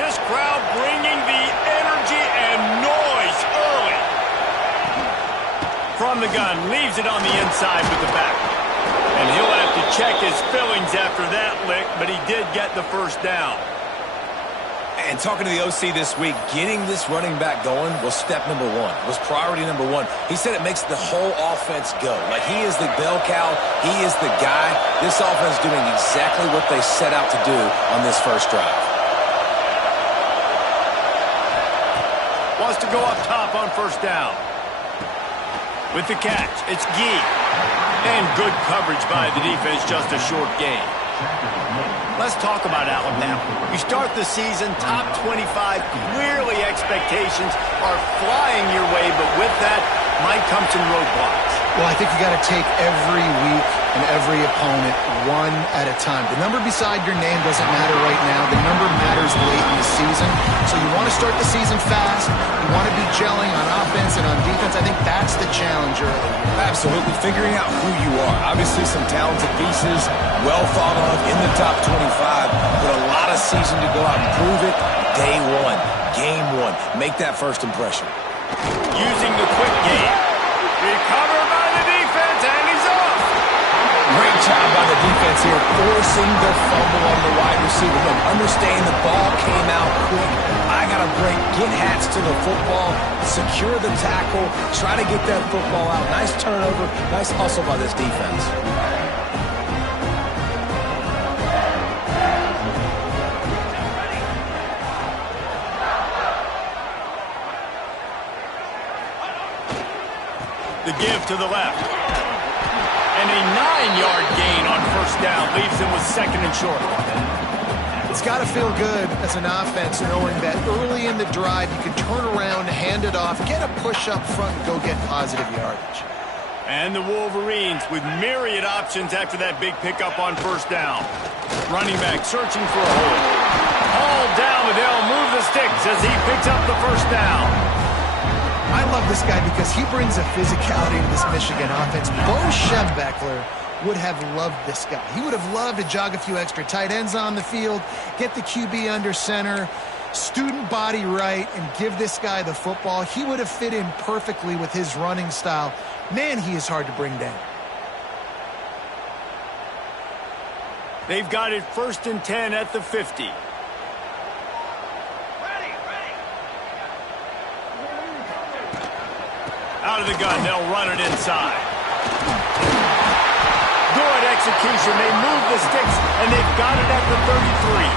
This crowd bringing the energy and noise early. From the gun, leaves it on the inside with the back. And he'll have to check his fillings after that lick, but he did get the first down. And talking to the OC this week, getting this running back going was step number one, was priority number one. He said it makes the whole offense go. Like, he is the bell cow. He is the guy. This offense is doing exactly what they set out to do on this first drive. Wants to go up top on first down. With the catch, it's Gee. And good coverage by the defense, just a short gain. Let's talk about Alabama. You start the season top 25. Clearly expectations are flying your way, but with that might come some roadblocks. Well, I think you got to take every week and every opponent one at a time. The number beside your name doesn't matter right now. The number matters late in the season. So you want to start the season fast. You want to be gelling on offense and on defense. I think that's the challenge early. Absolutely. Figuring out who you are. Obviously some talented pieces, well thought of in the top 25, but a lot of season to go out and prove it. Day one, game one. Make that first impression. Using the quick game. Recovered by the defense, and he's off. Great job by the defense here, forcing the fumble on the wide receiver. Look, understand the ball came out quick. I got to break, get hats to the football, secure the tackle, try to get that football out. Nice turnover, nice hustle by this defense. The give to the left. And a 9-yard gain on first down leaves him with second and short. It's got to feel good as an offense knowing that early in the drive you can turn around, hand it off, get a push up front, and go get positive yardage. And the Wolverines with myriad options after that big pickup on first down. Running back searching for a hole. Hauled down, but they'll move the sticks as he picks up the first down. I love this guy because he brings a physicality to this Michigan offense. Bo Schembechler would have loved this guy. He would have loved to jog a few extra tight ends on the field, get the QB under center, student body right, and give this guy the football. He would have fit in perfectly with his running style. Man, he is hard to bring down. They've got it 1st and 10 at the 50. Out of the gun, they'll run it inside. Good execution. They move the sticks, and they've got it at the 33.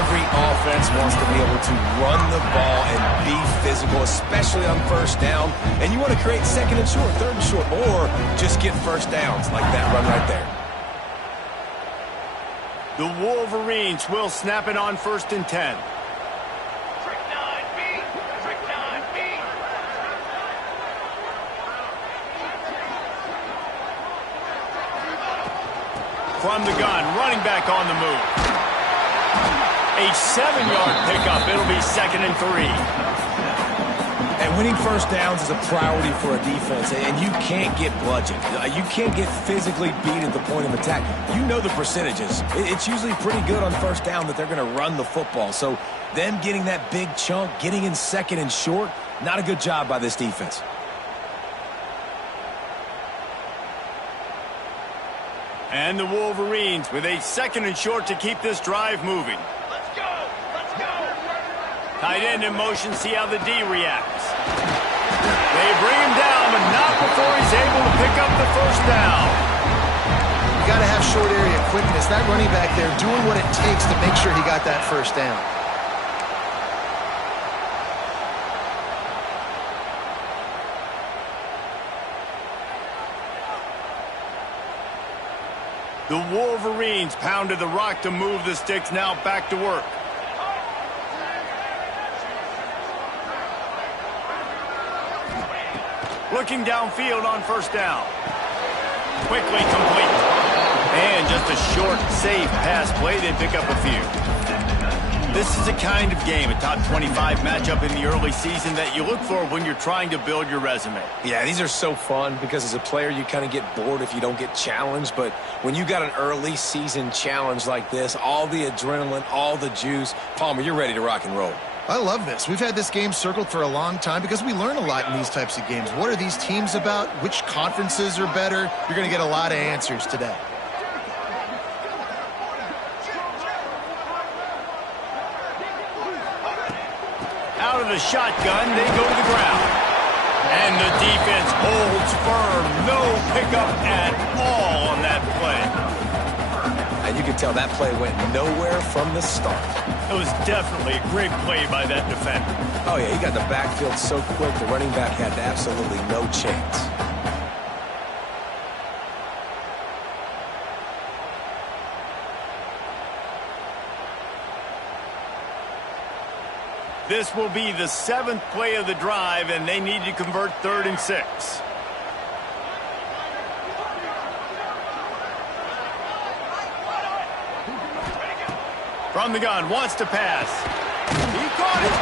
Every offense wants to be able to run the ball and be physical, especially on first down. And you want to create second and short, third and short, or just get first downs like that run right there. The Wolverines will snap it on 1st and 10. From the gun, running back on the move. A 7-yard pickup. It'll be 2nd and 3. And winning first downs is a priority for a defense, and you can't get bludgeoned. You can't get physically beat at the point of attack. You know the percentages. It's usually pretty good on first down that they're going to run the football. So them getting that big chunk, getting in second and short, not a good job by this defense. And the Wolverines with a 2nd and short to keep this drive moving. Let's go! Let's go! Tight end in motion, see how the D reacts. They bring him down, but not before he's able to pick up the first down. You got to have short area quickness. That running back there doing what it takes to make sure he got that first down. The Wolverines pounded the rock to move the sticks, now back to work. Looking downfield on first down. Quickly complete. And just a short, safe pass play. They pick up a few. This is the kind of game, a top 25 matchup in the early season, that you look for when you're trying to build your resume. Yeah, these are so fun because as a player, you kind of get bored if you don't get challenged. But when you got an early season challenge like this, all the adrenaline, all the juice, Palmer, you're ready to rock and roll. I love this. We've had this game circled for a long time because we learn a lot in these types of games. What are these teams about? Which conferences are better? You're going to get a lot of answers today. Out of the shotgun, they go to the ground. And the defense holds firm. No pickup at all on that play. And you can tell that play went nowhere from the start. It was definitely a great play by that defender. Oh, yeah, he got the backfield so quick, the running back had absolutely no chance. This will be the 7th play of the drive, and they need to convert 3rd and 6. From the gun, wants to pass. He caught it.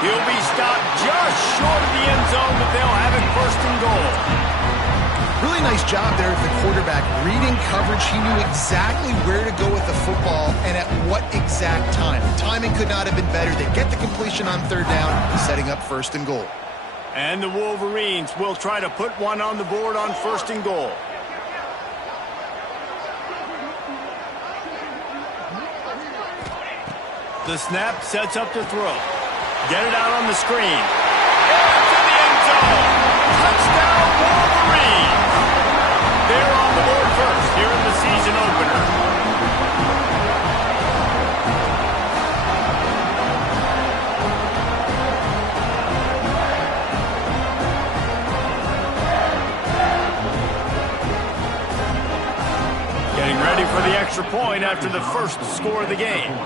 He'll be stopped just short of the end zone, but they'll have it 1st and goal. Really nice job there of the quarterback. Reading coverage, he knew exactly where to go with the football and at what exact time. Timing could not have been better. They get the completion on 3rd down, setting up 1st and goal. And the Wolverines will try to put one on the board on 1st and goal. The snap sets up the throw. Get it out on the screen. Into the end zone. Touchdown, Wolverines. They're on the board first here in the season opener. Getting ready for the extra point after the first score of the game.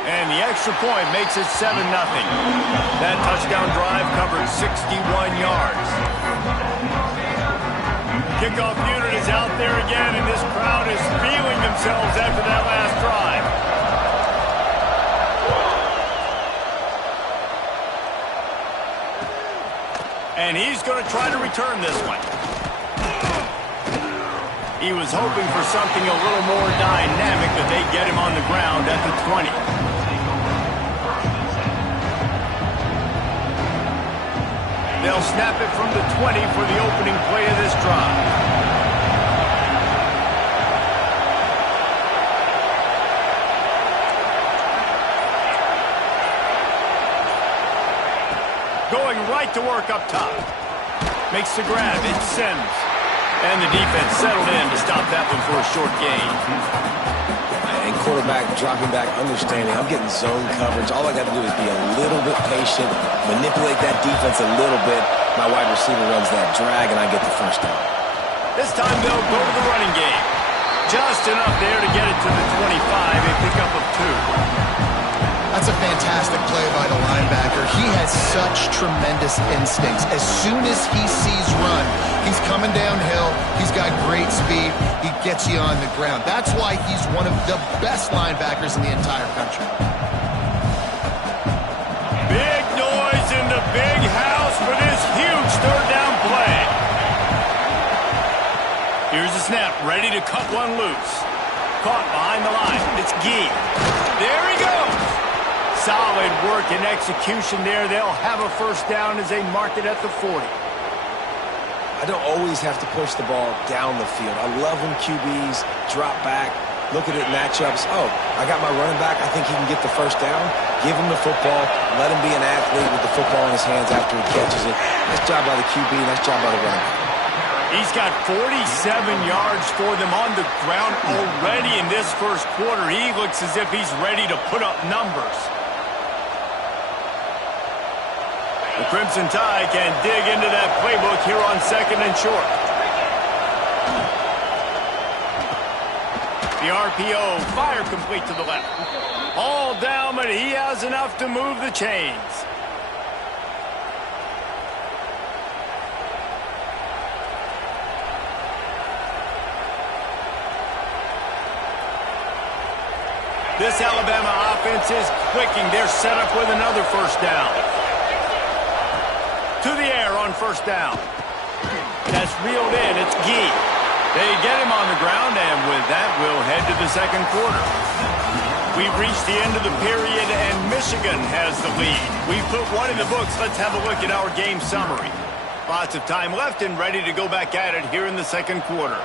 And the extra point makes it 7-0. That touchdown drive covered 61 yards. Kickoff unit is out there again, and this crowd is feeling themselves after that last drive. And he's going to try to return this one. He was hoping for something a little more dynamic, but they get him on the ground at the 20. They'll snap it from the 20 for the opening play of this drive. Going right to work up top. Makes the grab. It's Sims. And the defense settled in to stop that one for a short gain. And quarterback dropping back, understanding I'm getting zone coverage. All I got to do is be a little bit patient, manipulate that defense a little bit. My wide receiver runs that drag, and I get the 1st down. This time they'll go to the running game. Just enough there to get it to the 25, a pickup of 2. That's a fantastic play by the linebacker. He has such tremendous instincts. As soon as he sees run, he's coming downhill. He's got great speed. He gets you on the ground. That's why he's one of the best linebackers in the entire country. Big noise in the big house for this huge 3rd down play. Here's the snap, ready to cut one loose. Caught behind the line. It's Gee. There he goes. Solid work and execution there. They'll have a 1st down as they mark it at the 40. I don't always have to push the ball down the field. I love when QBs drop back, look at it matchups. Oh, I got my running back. I think he can get the 1st down. Give him the football. Let him be an athlete with the football in his hands after he catches it. Nice job by the QB. Nice job by the running back. He's got 47 yards for them on the ground already in this 1st quarter. He looks as if he's ready to put up numbers. The Crimson Tide can dig into that playbook here on 2nd and short. The RPO, fire complete to the left. All down, but he has enough to move the chains. This Alabama offense is clicking. They're set up with another first down. To the air on first down. That's reeled in. It's Gee. They get him on the ground, and with that, we'll head to the second quarter. We've reached the end of the period, and Michigan has the lead. We've put one in the books. Let's have a look at our game summary. Lots of time left and ready to go back at it here in the second quarter.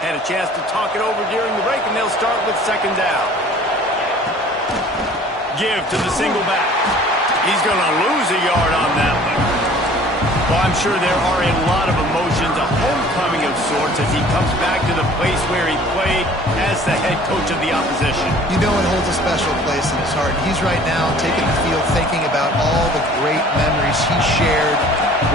Had a chance to talk it over during the break, and they'll start with second down. Give to the single back. He's going to lose a yard on that one. Well, I'm sure there are a lot of emotions, a homecoming of sorts, as he comes back to the place where he played as the head coach of the opposition. You know it holds a special place in his heart. He's right now taking the field thinking about all the great memories he shared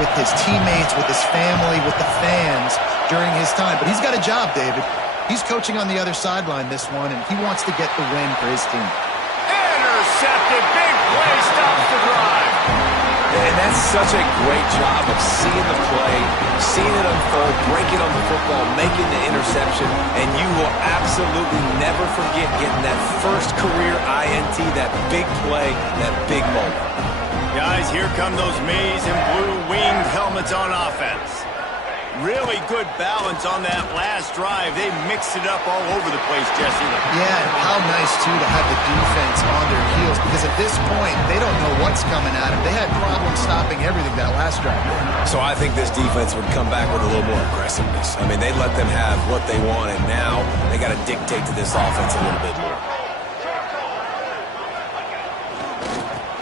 with his teammates, with his family, with the fans during his time. But he's got a job, David. He's coaching on the other sideline this one, and he wants to get the win for his team. Intercepted. Big play. Stops the drive. And that's such a great job of seeing the play, seeing it unfold, breaking on the football, making the interception, and you will absolutely never forget getting that first career INT, that big play, that big moment. Guys, here come those maize and blue winged helmets on offense. Really good balance on that last drive. They mixed it up all over the place, Jesse. Yeah, and how nice, too, to have the defense on their heels, because at this point, they don't know what's coming at them. They had problems stopping everything that last drive. So I think this defense would come back with a little more aggressiveness. I mean, they let them have what they want, and now they got to dictate to this offense a little bit more.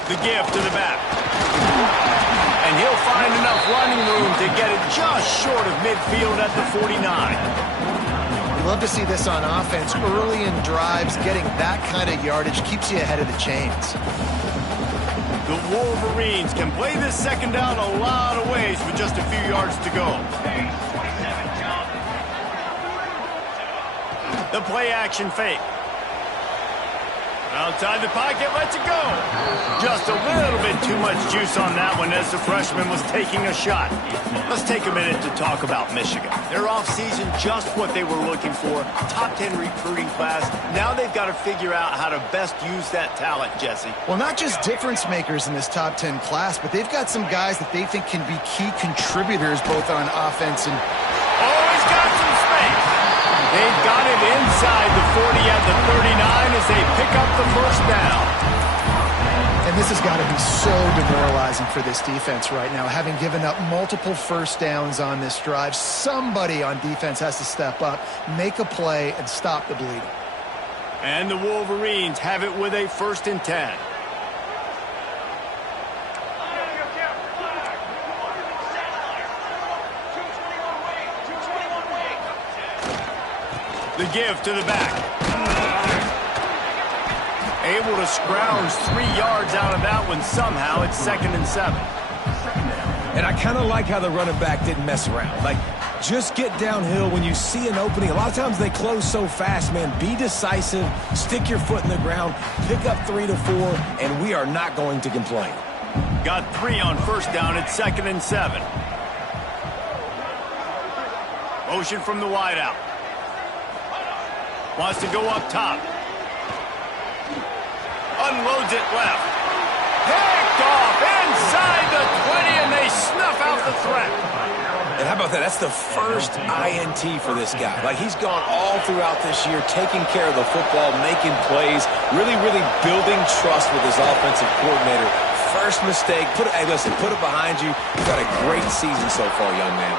The give to the back. And he'll find enough running room to get it just short of midfield at the 49. You love to see this on offense. Early in drives, getting that kind of yardage keeps you ahead of the chains. The Wolverines can play this second down a lot of ways with just a few yards to go. The play action fake. Outside the pocket, lets it go. Just a little bit too much juice on that one as the freshman was taking a shot. Let's take a minute to talk about Michigan. Their offseason, just what they were looking for. Top 10 recruiting class. Now they've got to figure out how to best use that talent, Jesse. Well, not just difference makers in this top 10 class, but they've got some guys that they think can be key contributors both on offense and... Oh, he's got some space. They've got it inside the 40 at the 39 as they pick up the first down. And this has got to be so demoralizing for this defense right now. Having given up multiple first downs on this drive, somebody on defense has to step up, make a play, and stop the bleeding. And the Wolverines have it with a 1st and 10. The give to the back. Able to scrounge 3 yards out of that one somehow. It's 2nd and 7. And I kind of like how the running back didn't mess around. Like, just get downhill when you see an opening. A lot of times they close so fast, man. Be decisive, stick your foot in the ground, pick up 3 to 4, and we are not going to complain. Got 3 on first down. It's 2nd and 7. Motion from the wideout. Wants to go up top. Unloads it left. Picked off inside the 20, and they snuff out the threat. And how about that? That's the first INT for this guy. Like, he's gone all throughout this year, taking care of the football, making plays, really, really building trust with his offensive coordinator. First mistake. Hey, listen, put it behind you. You've got a great season so far, young man.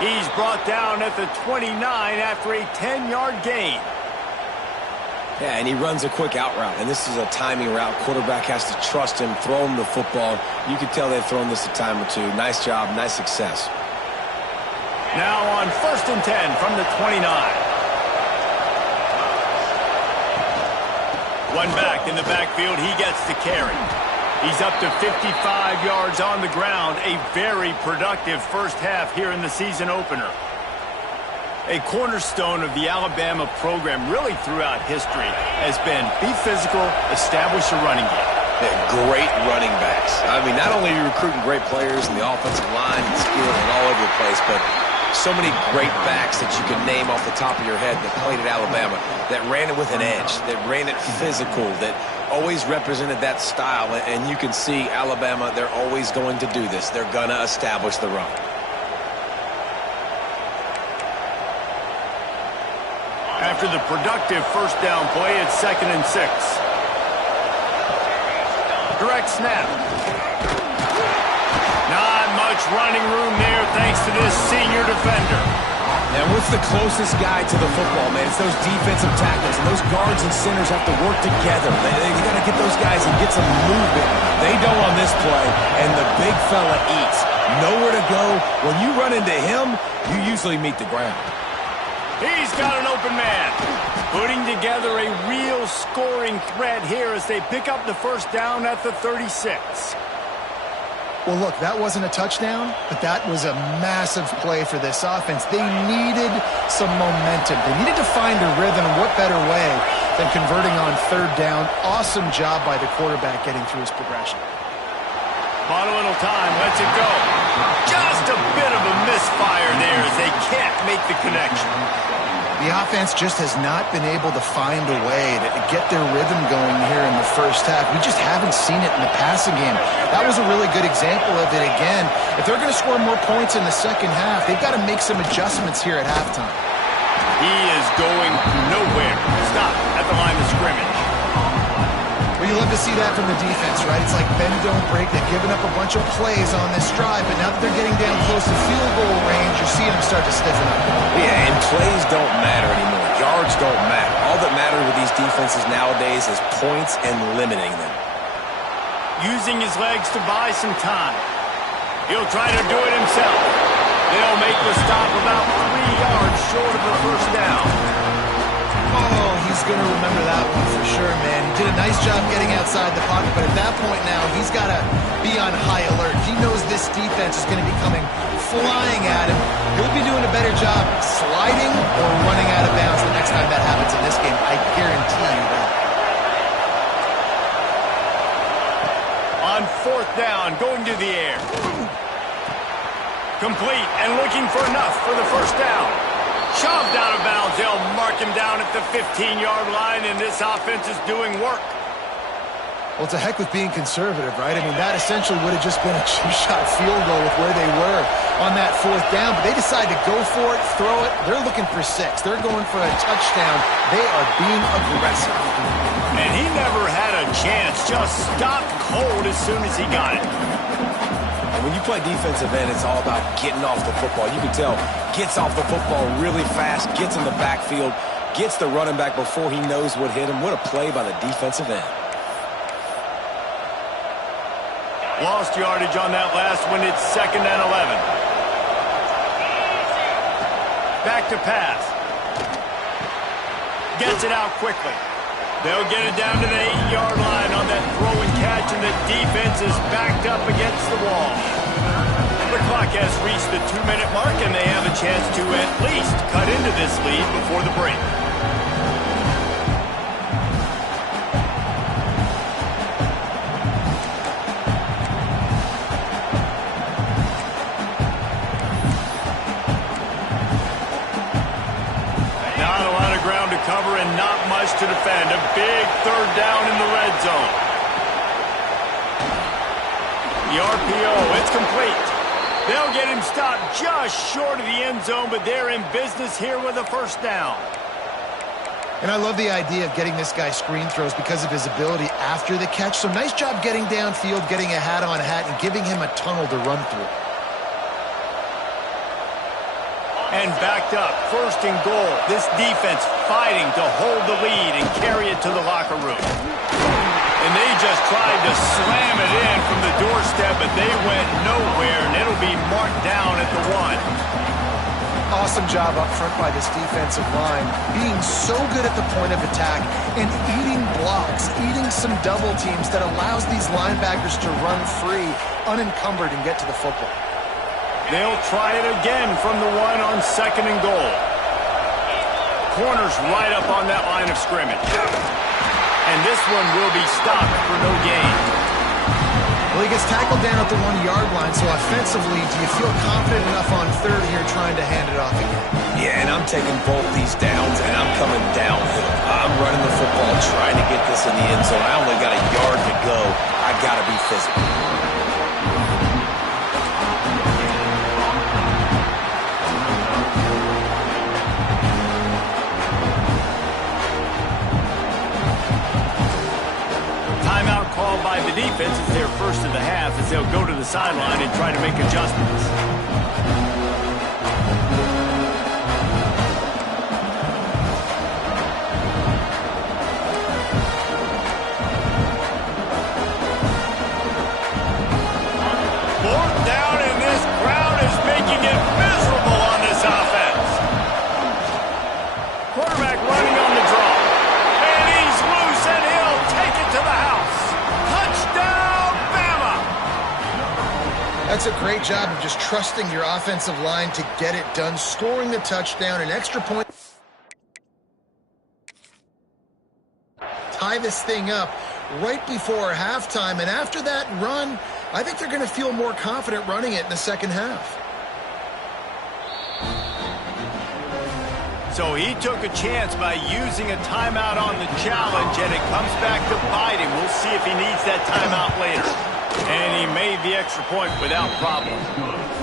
He's brought down at the 29 after a 10-yard gain. Yeah, and he runs a quick out route, and this is a timing route. Quarterback has to trust him, throw him the football. You can tell they've thrown this a time or two. Nice job, nice success. Now on 1st and 10 from the 29. One back in the backfield, he gets the carry. He's up to 55 yards on the ground. A very productive first half here in the season opener. A cornerstone of the Alabama program really throughout history has been be physical, establish a running game. Yeah, great running backs. I mean, not only are you recruiting great players in the offensive line and skills and all over the place, but so many great backs that you can name off the top of your head that played at Alabama, that ran it with an edge, that ran it physical, that always represented that style. And you can see Alabama, they're always going to do this. They're going to establish the run. After the productive first down play, it's 2nd and 6. Direct snap. Not much running room there thanks to this senior defender. And what's the closest guy to the football, man? It's those defensive tackles, and those guards and centers have to work together. They got to get those guys and get some movement. They don't on this play, and the big fella eats. Nowhere to go. When you run into him, you usually meet the ground. He's got an open man. Putting together a real scoring threat here as they pick up the first down at the 36. Well, look, that wasn't a touchdown, but that was a massive play for this offense. They needed some momentum. They needed to find a rhythm, and what better way than converting on 3rd down. Awesome job by the quarterback getting through his progression. Bought a little time, lets it go. Just a bit of a misfire there as they can't make the connection. The offense just has not been able to find a way to get their rhythm going here in the first half. We just haven't seen it in the passing game. That was a really good example of it again. If they're going to score more points in the second half, they've got to make some adjustments here at halftime. He is going nowhere. Stop at the line of scrimmage. Well, you love to see that from the defense, right? It's like bend, don't break. They've given up a bunch of plays on this drive, but now that they're getting down close to field goal range, you're seeing them start to stiffen up. Yeah, and plays don't matter anymore. Yards don't matter. All that matters with these defenses nowadays is points and limiting them. Using his legs to buy some time. He'll try to do it himself. They'll make the stop about 3 yards short of the first down. Oh, he's going to remember that one for sure, man. He did a nice job getting outside the pocket, but at that point now, he's got to be on high alert. He knows this defense is going to be coming flying at him. He'll be doing a better job sliding or running out of bounds the next time that happens in this game. I guarantee you that. On 4th down, going to the air. Complete and looking for enough for the first down. Shoved out of bounds. They'll mark him down at the 15-yard line, and this offense is doing work. Well, it's a heck with being conservative, right? I mean, that essentially would have just been a 2-shot field goal with where they were on that 4th down, but they decided to go for it, throw it. They're looking for 6. They're going for a touchdown. They are being aggressive. And he never had a chance. Just stopped cold as soon as he got it. And when you play defensive end, it's all about getting off the football. You can tell, gets off the football really fast, gets in the backfield, gets the running back before he knows what hit him. What a play by the defensive end. Lost yardage on that last one. It's 2nd and 11. Back to pass. Gets it out quickly. They'll get it down to the 8-yard line on that throw and catch, and the defense is backed up against the wall. The clock has reached the 2-minute mark, and they have a chance to at least cut into this lead before the break. Cover and not much to defend. A big 3rd down in the red zone. The RPO, it's complete. They'll get him stopped just short of the end zone, but they're in business here with a first down. And I love the idea of getting this guy screen throws because of his ability after the catch. So nice job getting downfield, getting a hat-on-hat, and giving him a tunnel to run through. And backed up, 1st and goal. This defense fighting to hold the lead and carry it to the locker room. And they just tried to slam it in from the doorstep, but they went nowhere, and it'll be marked down at the 1. Awesome job up front by this defensive line, being so good at the point of attack and eating blocks, eating some double teams that allows these linebackers to run free, unencumbered, and get to the football. They'll try it again from the 1 on 2nd and goal. corner's right up on that line of scrimmage. And this one will be stopped for no gain. Well, he gets tackled down at the 1-yard line, so offensively, do you feel confident enough on third here trying to hand it off again? Yeah, and I'm taking both these downs, and I'm coming downhill. I'm running the football, trying to get this in the end zone. I only got a yard to go. I got to be physical. Timeout called by the defense is their first of the half as they'll go to the sideline and try to make adjustments. Fourth down, and this crowd is making it miserable on this offense. Quarterback running on the draw. And he's loose, and he'll take it to the house. Touchdown, Bama! That's a great job of just trusting your offensive line to get it done, scoring the touchdown, an extra point. Tie this thing up right before halftime, and after that run, I think they're going to feel more confident running it in the second half. So he took a chance by using a timeout on the challenge, and it comes back to bite him. We'll see if he needs that timeout later. And he made the extra point without problem.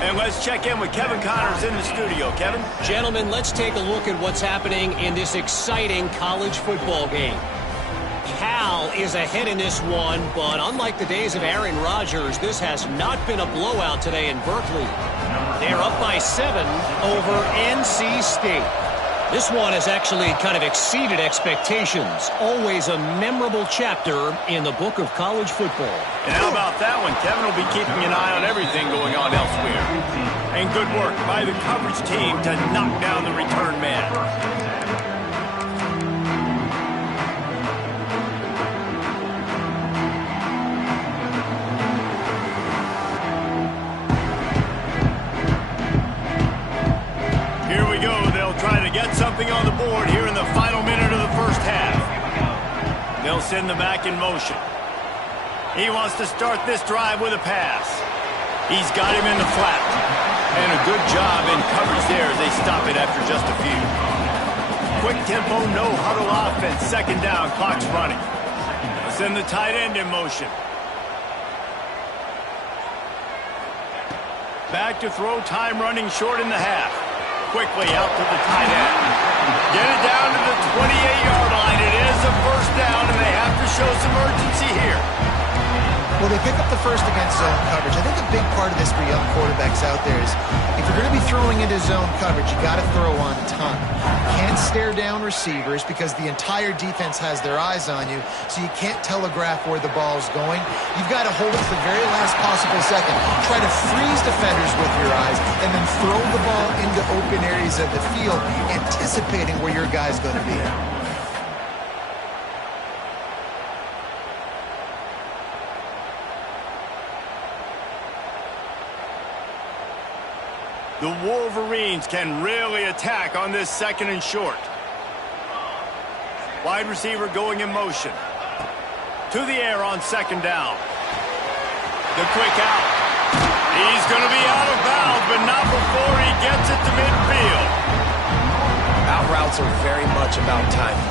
And let's check in with Kevin Connors in the studio. Kevin? Gentlemen, let's take a look at what's happening in this exciting college football game. Cal is ahead in this one, but unlike the days of Aaron Rodgers, this has not been a blowout today in Berkeley. They're up by 7 over NC State. This one has actually kind of exceeded expectations. Always a memorable chapter in the book of college football. And how about that one? Kevin will be keeping an eye on everything going on elsewhere. And good work by the coverage team to knock down the return man. Something on the board here in the final minute of the first half. They'll send the back in motion. He wants to start this drive with a pass. He's got him in the flat. And a good job in coverage there as they stop it after just a few. Quick tempo, no huddle offense. Second down, clock's running. They'll send the tight end in motion. Back to throw, time running short in the half. Quickly out to the tight end. Get it down to the 28-yard line. It is a first down, and they have to show some urgency here. Well, they pick up the first against zone coverage. I think a big part of this for young quarterbacks out there is if you're going to be throwing into zone coverage, you got to throw on time. You can't stare down receivers because the entire defense has their eyes on you, so you can't telegraph where the ball's going. You've got to hold it to the very last possible second. Try to freeze defenders with your eyes and then throw the ball into open areas of the field, anticipating where your guy's going to be. The Wolverines can really attack on this second and short. Wide receiver going in motion. To the air on second down. The quick out. He's going to be out of bounds, but not before he gets it to midfield. Out routes are very much about timing.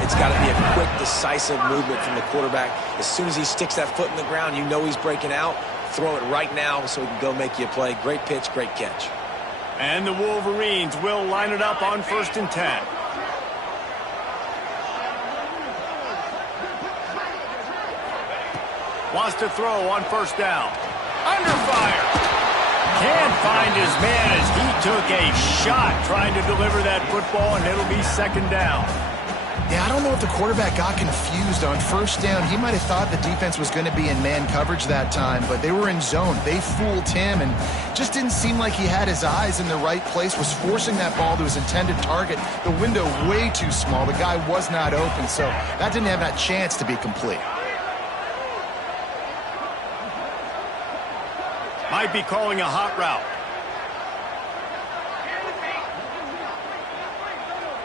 It's got to be a quick, decisive movement from the quarterback. As soon as he sticks that foot in the ground, you know he's breaking out. Throw it right now so he can go make you a play. Great pitch, great catch. And the Wolverines will line it up on 1st and 10. Wants to throw on 1st down. Under fire. Can't find his man as he took a shot trying to deliver that football, and it'll be 2nd down. Yeah, I don't know if the quarterback got confused on 1st down. He might have thought the defense was going to be in man coverage that time, but they were in zone. They fooled him and just didn't seem like he had his eyes in the right place, was forcing that ball to his intended target. The window way too small. The guy was not open, so that didn't have that chance to be complete. Might be calling a hot route.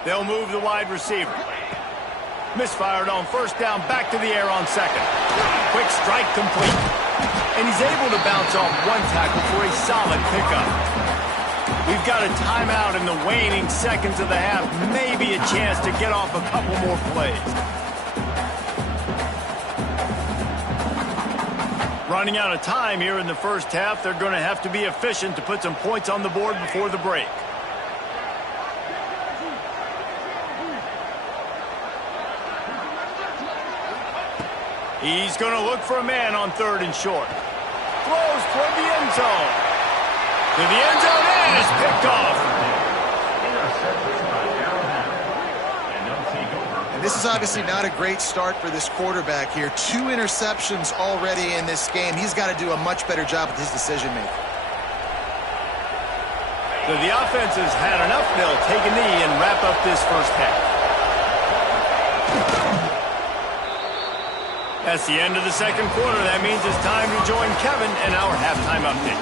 They'll move the wide receiver. Misfired on first down, back to the air on second. Quick strike complete. And he's able to bounce off one tackle for a solid pickup. We've got a timeout in the waning seconds of the half. Maybe a chance to get off a couple more plays. Running out of time here in the first half. They're going to have to be efficient to put some points on the board before the break. He's going to look for a man on third and short. Throws toward the end zone. To the end zone and is picked off. And this is obviously not a great start for this quarterback here. 2 interceptions already in this game. He's got to do a much better job with his decision-making. So the offense has had enough. They'll take a knee and wrap up this first half. That's the end of the second quarter. That means it's time to join Kevin in our halftime update.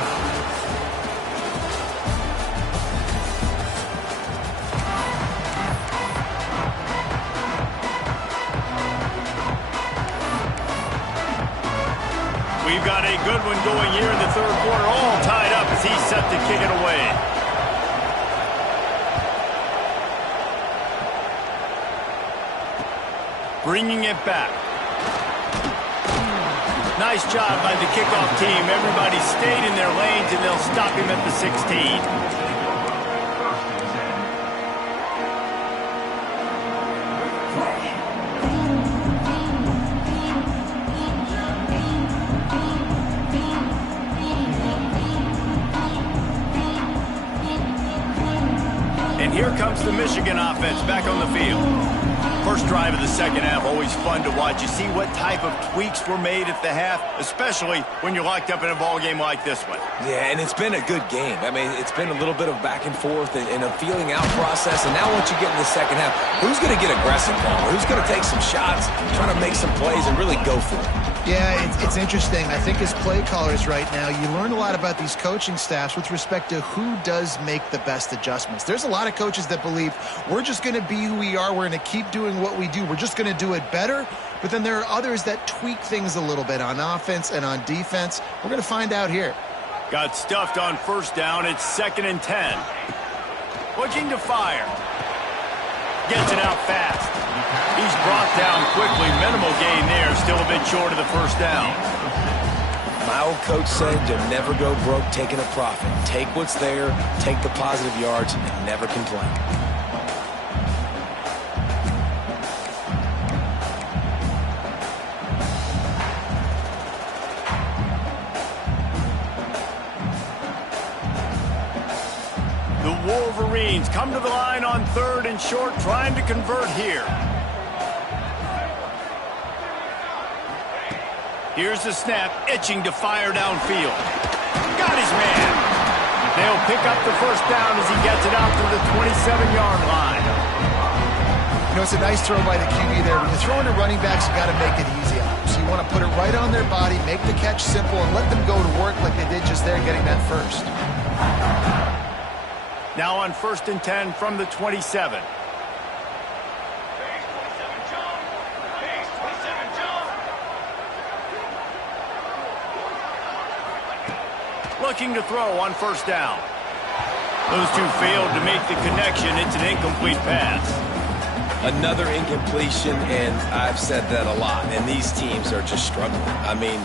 We've got a good one going here in the third quarter, all tied up as he's set to kick it away. Bringing it back. Nice job by the kickoff team. Everybody stayed in their lanes, and they'll stop him at the 16. And here comes the Michigan offense back on the field. First drive of the second half, always fun to watch. You see what type of tweaks were made at the half, especially when you're locked up in a ball game like this one. Yeah, and it's been a good game. I mean, it's been a little bit of back and forth and a feeling out process. And now once you get in the second half, who's going to get aggressive, Paul? Who's going to take some shots, try to make some plays, and really go for it? Yeah, it's interesting. I think as play callers right now, you learn a lot about these coaching staffs with respect to who does make the best adjustments. There's a lot of coaches that believe we're just going to be who we are. We're going to keep doing what we do. We're just going to do it better. But then there are others that tweak things a little bit on offense and on defense. We're going to find out here. Got stuffed on first down. It's 2nd and 10. Looking to fire. Gets it out fast. He's brought down quickly. Minimal gain there. Still a bit short of the first down. My old coach said you'll never go broke taking a profit. Take what's there, take the positive yards, and never complain. The Wolverines come to the line on third and short, trying to convert here. Here's the snap, itching to fire downfield. Got his man. They'll pick up the first down as he gets it out to the 27-yard line. You know, it's a nice throw by the QB there. When you're throwing to running backs, you got to make it easy on them. So you want to put it right on their body, make the catch simple, and let them go to work like they did just there, getting that first. Now on 1st and 10 from the 27. Looking to throw on first down. Those two failed to make the connection. It's an incomplete pass. Another incompletion, and I've said that a lot, and these teams are just struggling. I mean,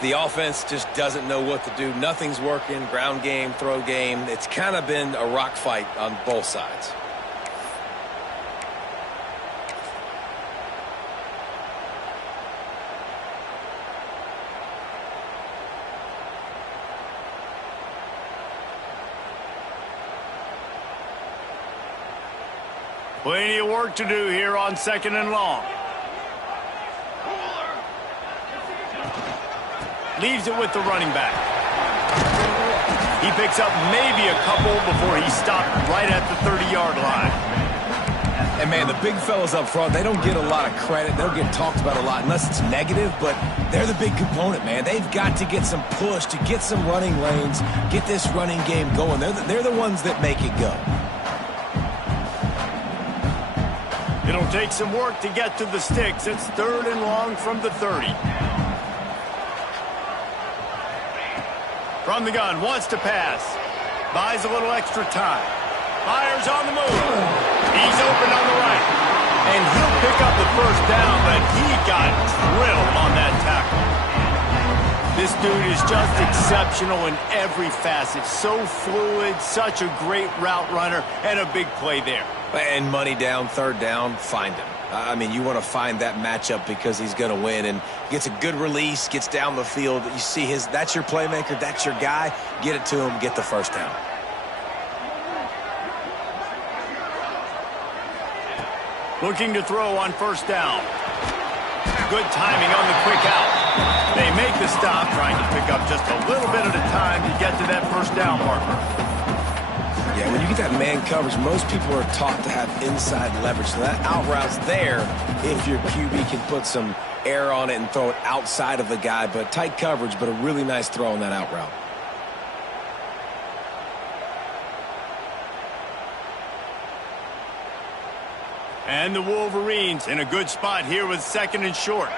the offense just doesn't know what to do. Nothing's working. Ground game, throw game. It's kind of been a rock fight on both sides. Plenty of work to do here on 2nd and long. Leaves it with the running back. He picks up maybe a couple before he stopped right at the 30-yard line. And, man, the big fellas up front, they don't get a lot of credit. They don't get talked about a lot unless it's negative, but they're the big component, man. They've got to get some push, to get some running lanes, get this running game going. They're the ones that make it go. It'll take some work to get to the sticks. It's 3rd and long from the 30. From the gun, wants to pass. Buys a little extra time. Fires on the move. He's open on the right. And he'll pick up the first down, but he got drilled on that tackle. This dude is just exceptional in every facet. So fluid, such a great route runner, and a big play there. And money down, 3rd down, find him. I mean, you want to find that matchup because he's going to win, and gets a good release, gets down the field. You see that's your playmaker, that's your guy. Get it to him, get the first down. Looking to throw on 1st down. Good timing on the quick out. They make the stop, trying to pick up just a little bit at a time to get to that 1st down marker. Yeah, when you get that man coverage, most people are taught to have inside leverage. So that out route's there if your QB can put some air on it and throw it outside of the guy. But tight coverage, but a really nice throw on that out route. And the Wolverines in a good spot here with 2nd and short.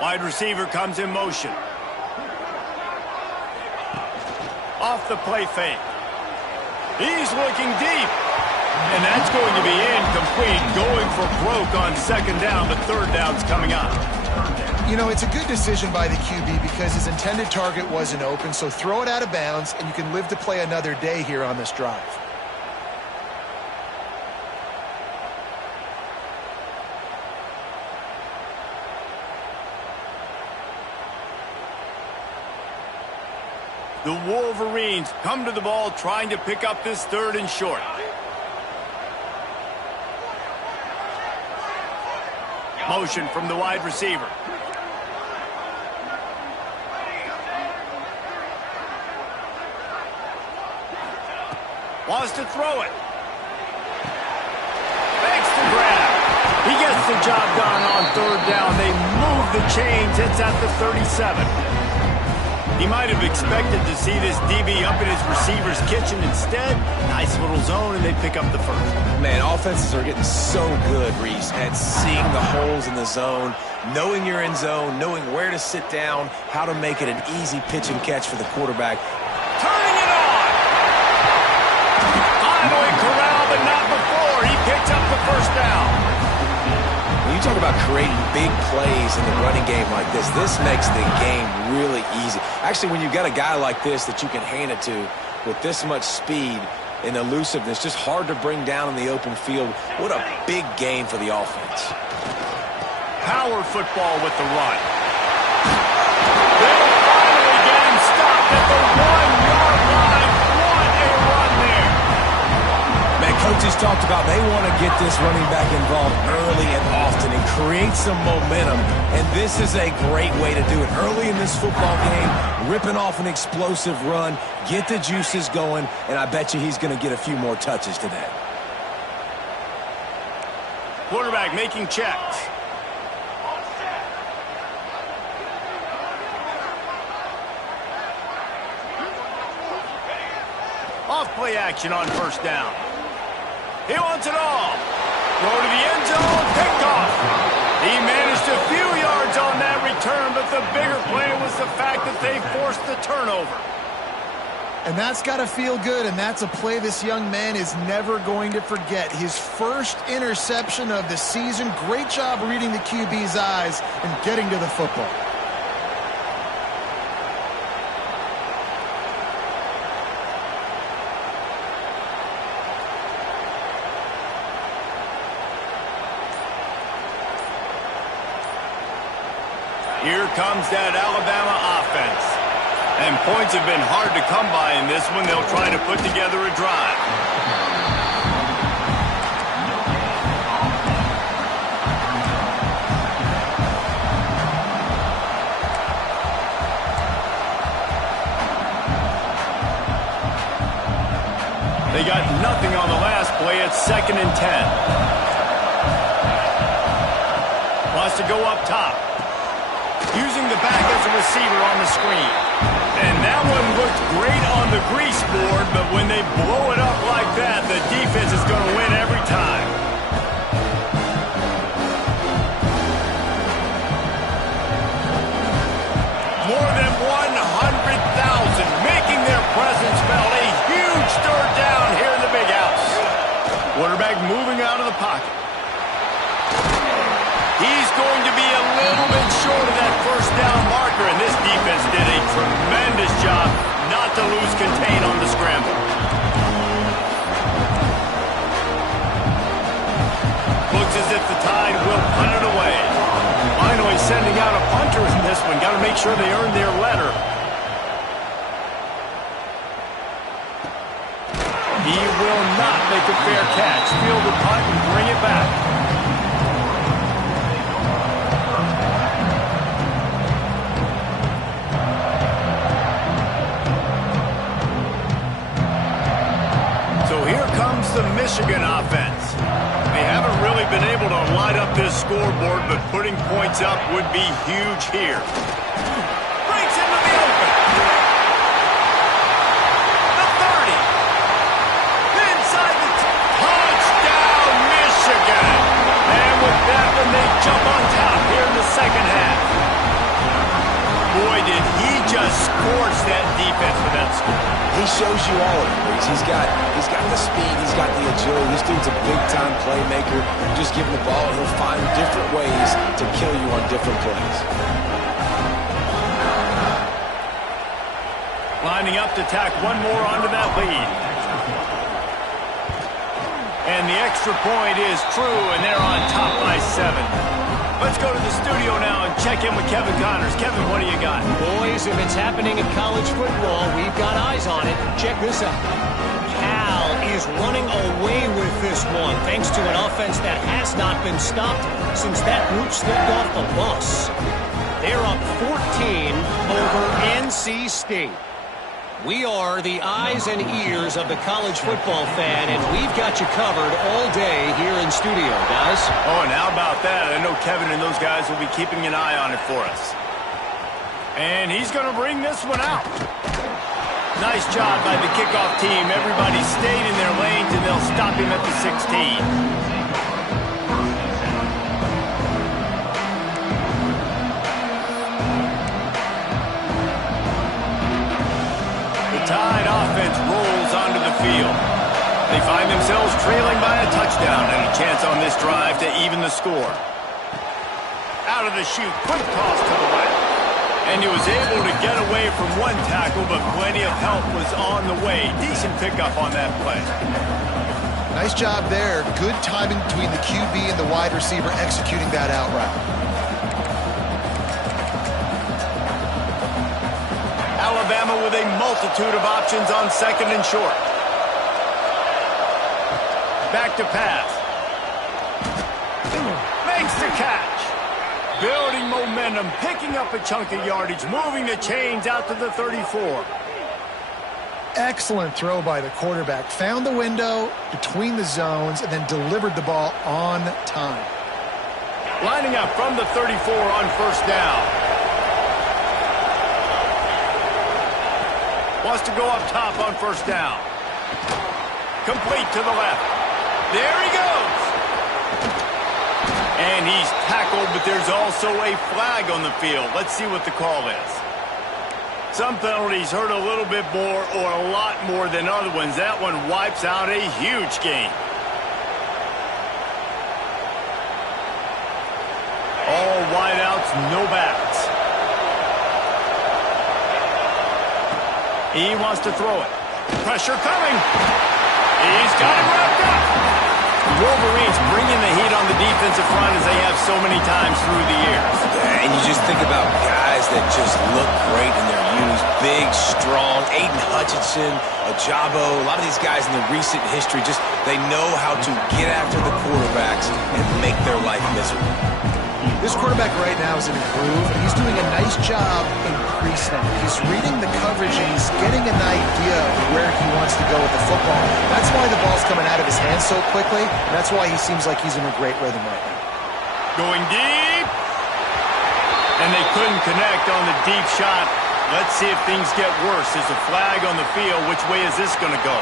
Wide receiver comes in motion. Off the play fake. He's looking deep. And that's going to be incomplete. Going for broke on 2nd down, but 3rd down's coming up. You know, it's a good decision by the QB because his intended target wasn't open, so throw it out of bounds, and you can live to play another day here on this drive. The Wolverines come to the ball trying to pick up this 3rd and short. Motion from the wide receiver. Wants to throw it. Fakes the grab. He gets the job done on 3rd down. They move the chains. It's at the 37. He might have expected to see this DB up in his receiver's kitchen. Instead, nice little zone, and they pick up the 1st. Man, offenses are getting so good, Reese, at seeing the holes in the zone, knowing you're in zone, knowing where to sit down, how to make it an easy pitch and catch for the quarterback. Turning it on! Finally corralled, but not before. He picks up the 1st down. When you talk about creating big plays in the running game like this makes the game really easy. Actually, when you've got a guy like this that you can hand it to with this much speed and elusiveness, just hard to bring down in the open field, what a big game for the offense. Power football with the run. They'll finally get him stopped at the 1-yard line. What a run there. Man, coaches talked about they want to get this running back involved early and often and create some momentum, and this is a great way to do it. Early in this football game, ripping off an explosive run, get the juices going, and I bet you he's going to get a few more touches today. Quarterback making checks. Off play action on 1st down. He wants it all. Throw to the end zone, picked off. He managed a few yards on that return, but the bigger play was the fact that they forced the turnover. And that's got to feel good, and that's a play this young man is never going to forget. His first interception of the season. Great job reading the QB's eyes and getting to the football. Here comes that Alabama offense. And points have been hard to come by in this one. They'll try to put together a drive. They got nothing on the last play. It's 2nd and 10. Wants to go up top. Using the back as a receiver on the screen. And that one looked great on the grease board, but when they blow it up like that, the defense is going to win every time. More than 100,000 making their presence felt. A huge third down here in the big house. Quarterback moving out of the pocket. He's going to be a little bit short of that first down marker, and this defense did a tremendous job not to lose contain on the scramble. Looks as if the Tide will punt it away. Finally sending out a punter in this one. Got to make sure they earn their letter. He will not make a fair catch. Field the punt and bring it back. So here comes the Michigan offense. They haven't really been able to light up this scoreboard, but putting points up would be huge here. Breaks into the open. The 30. Inside the touchdown, Michigan. And with that one, they jump on top here in the second half. Boy, did he just scorch that defense with that score. He shows you all of it. He's got the speed, he's got the agility. This dude's a big-time playmaker. Just give him the ball, and he'll find different ways to kill you on different plays. Lining up to tack one more onto that lead. And the extra point is true, and they're on top by 7. Let's go to the studio now and check in with Kevin Connors. Kevin, what do you got? Boys, if it's happening in college football, we've got eyes on it. Check this out. Cal is running away with this one, thanks to an offense that has not been stopped since that group stepped off the bus. They're up 14 over NC State. We are the eyes and ears of the college football fan, and we've got you covered all day here in studio, guys. Oh, and how about that? I know Kevin and those guys will be keeping an eye on it for us. And he's going to bring this one out. Nice job by the kickoff team. Everybody stayed in their lanes, and they'll stop him at the 16. Tide offense rolls onto the field. They find themselves trailing by a touchdown and a chance on this drive to even the score. Out of the chute, quick toss to the left. And he was able to get away from one tackle, but plenty of help was on the way. Decent pickup on that play. Nice job there. Good timing between the QB and the wide receiver executing that out route. Alabama with a multitude of options on second and short. Back to pass. Makes the catch. Building momentum, picking up a chunk of yardage, moving the chains out to the 34. Excellent throw by the quarterback. Found the window between the zones and then delivered the ball on time. Lining up from the 34 on first down. Wants to go up top on first down. Complete to the left. There he goes. And he's tackled, but there's also a flag on the field. Let's see what the call is. Some penalties hurt a little bit more or a lot more than other ones. That one wipes out a huge game. All wideouts, no backs. He wants to throw it. Pressure coming. He's got it wrapped up. The Wolverines bringing the heat on the defensive front as they have so many times through the years. Yeah, and you just think about guys that just look great in their use. Big, strong. Aiden Hutchinson, Ajabo, a lot of these guys in the recent history, just they know how to get after the quarterbacks and make their life miserable. This quarterback right now is in a groove, and he's doing a nice job in pre-snap. He's reading the coverage, and he's getting an idea of where he wants to go with the football. That's why the ball's coming out of his hands so quickly, and that's why he seems like he's in a great rhythm right now. Going deep. And they couldn't connect on the deep shot. Let's see if things get worse. There's a flag on the field. Which way is this going to go?